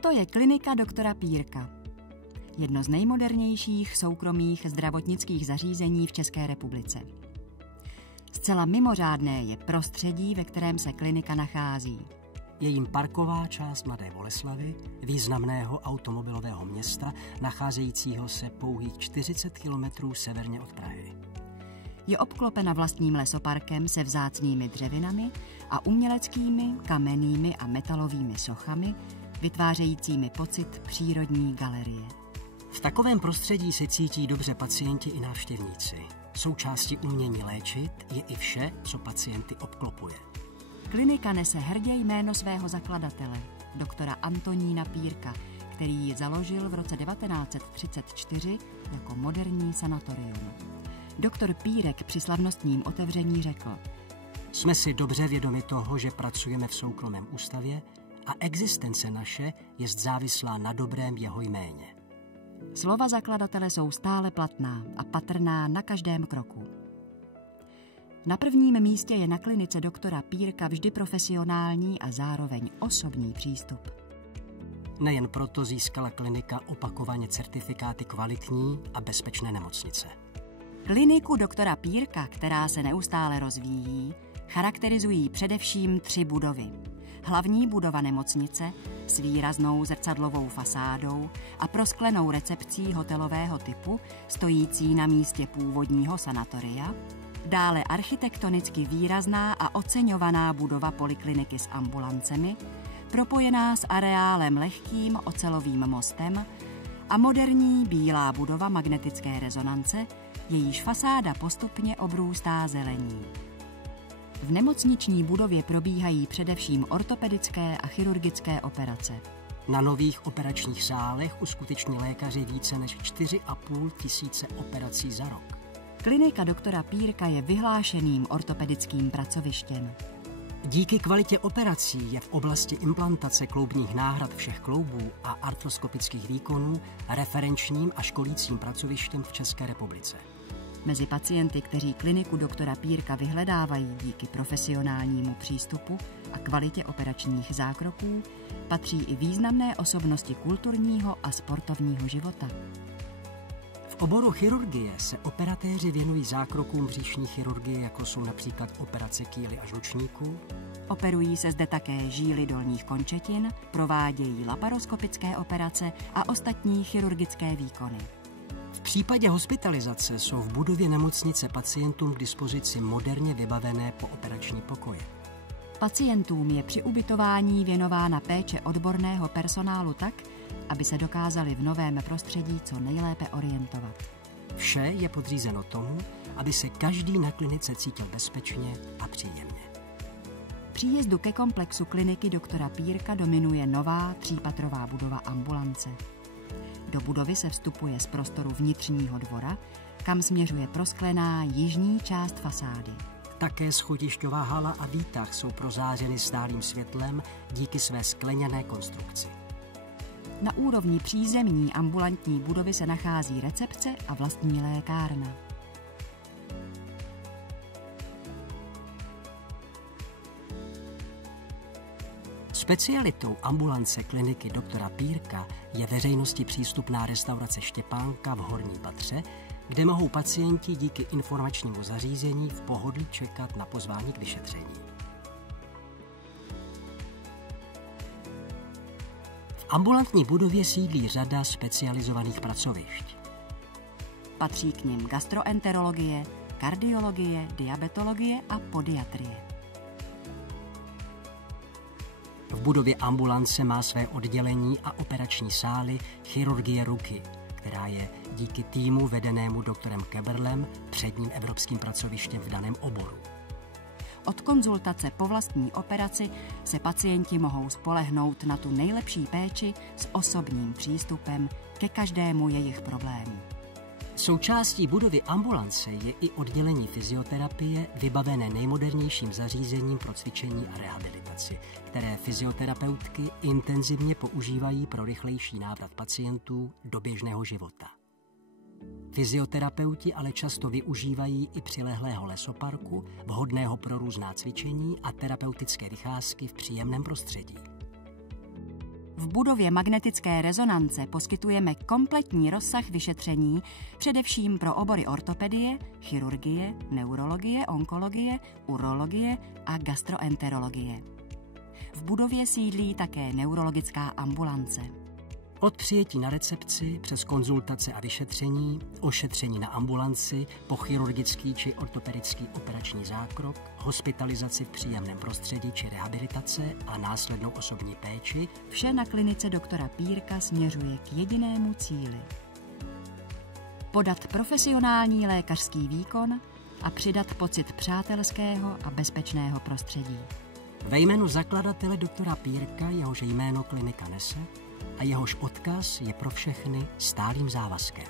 Toto je klinika doktora Pírka. Jedno z nejmodernějších soukromých zdravotnických zařízení v České republice. Zcela mimořádné je prostředí, ve kterém se klinika nachází. Je jim parková část Mladé Boleslavi, významného automobilového města, nacházejícího se pouhých 40 kilometrů severně od Prahy. Je obklopena vlastním lesoparkem se vzácnými dřevinami a uměleckými, kamennými a metalovými sochami, vytvářejícími pocit přírodní galerie. V takovém prostředí se cítí dobře pacienti i návštěvníci. Součástí umění léčit je i vše, co pacienty obklopuje. Klinika nese hrdě jméno svého zakladatele, doktora Antonína Pírka, který ji založil v roce 1934 jako moderní sanatorium. Doktor Pírek při slavnostním otevření řekl: Jsme si dobře vědomi toho, že pracujeme v soukromém ústavě a existence naše je závislá na dobrém jeho jméně. Slova zakladatele jsou stále platná a patrná na každém kroku. Na prvním místě je na klinice doktora Pírka vždy profesionální a zároveň osobní přístup. Nejen proto získala klinika opakovaně certifikáty kvalitní a bezpečné nemocnice. Kliniku doktora Pírka, která se neustále rozvíjí, charakterizují především 3 budovy. Hlavní budova nemocnice s výraznou zrcadlovou fasádou a prosklenou recepcí hotelového typu, stojící na místě původního sanatoria, dále architektonicky výrazná a oceňovaná budova polikliniky s ambulancemi, propojená s areálem lehkým ocelovým mostem, a moderní bílá budova magnetické rezonance, jejíž fasáda postupně obrůstá zelení. V nemocniční budově probíhají především ortopedické a chirurgické operace. Na nových operačních sálech uskuteční lékaři více než 4,5 tisíce operací za rok. Klinika doktora Pírka je vyhlášeným ortopedickým pracovištěm. Díky kvalitě operací je v oblasti implantace kloubních náhrad všech kloubů a artroskopických výkonů referenčním a školícím pracovištěm v České republice. Mezi pacienty, kteří kliniku doktora Pírka vyhledávají díky profesionálnímu přístupu a kvalitě operačních zákroků, patří i významné osobnosti kulturního a sportovního života. V oboru chirurgie se operatéři věnují zákrokům břišní chirurgie, jako jsou například operace kýly a žlučníků. Operují se zde také žíly dolních končetin, provádějí laparoskopické operace a ostatní chirurgické výkony. V případě hospitalizace jsou v budově nemocnice pacientům k dispozici moderně vybavené pooperační pokoje. Pacientům je při ubytování věnována péče odborného personálu tak, aby se dokázali v novém prostředí co nejlépe orientovat. Vše je podřízeno tomu, aby se každý na klinice cítil bezpečně a příjemně. Příjezdu ke komplexu kliniky doktora Pírka dominuje nová 3patrová budova ambulance. Do budovy se vstupuje z prostoru vnitřního dvora, kam směřuje prosklená jižní část fasády. Také schodišťová hala a výtah jsou prozářeny stálým světlem díky své skleněné konstrukci. Na úrovni přízemní ambulantní budovy se nachází recepce a vlastní lékárna. Specialitou ambulance kliniky doktora Pírka je veřejnosti přístupná restaurace Štěpánka v horním patře, kde mohou pacienti díky informačnímu zařízení v pohodlí čekat na pozvání k vyšetření. V ambulantní budově sídlí řada specializovaných pracovišť. Patří k nim gastroenterologie, kardiologie, diabetologie a podiatrie. V budově ambulance má své oddělení a operační sály chirurgie ruky, která je díky týmu vedenému doktorem Keberlem předním evropským pracovištěm v daném oboru. Od konzultace po vlastní operaci se pacienti mohou spolehnout na tu nejlepší péči s osobním přístupem ke každému jejich problému. Součástí budovy ambulance je i oddělení fyzioterapie vybavené nejmodernějším zařízením pro cvičení a rehabilitaci, které fyzioterapeutky intenzivně používají pro rychlejší návrat pacientů do běžného života. Fyzioterapeuti ale často využívají i přilehlého lesoparku, vhodného pro různá cvičení a terapeutické vycházky v příjemném prostředí. V budově magnetické rezonance poskytujeme kompletní rozsah vyšetření, především pro obory ortopedie, chirurgie, neurologie, onkologie, urologie a gastroenterologie. V budově sídlí také neurologická ambulance. Od přijetí na recepci přes konzultace a vyšetření, ošetření na ambulanci, po chirurgický či ortopedický operační zákrok, hospitalizaci v příjemném prostředí či rehabilitace a následnou osobní péči, vše na klinice doktora Pírka směřuje k jedinému cíli. Podat profesionální lékařský výkon a přidat pocit přátelského a bezpečného prostředí. Ve jménu zakladatele doktora Pírka, jehož jméno klinika nese, a jehož odkaz je pro všechny stálým závazkem.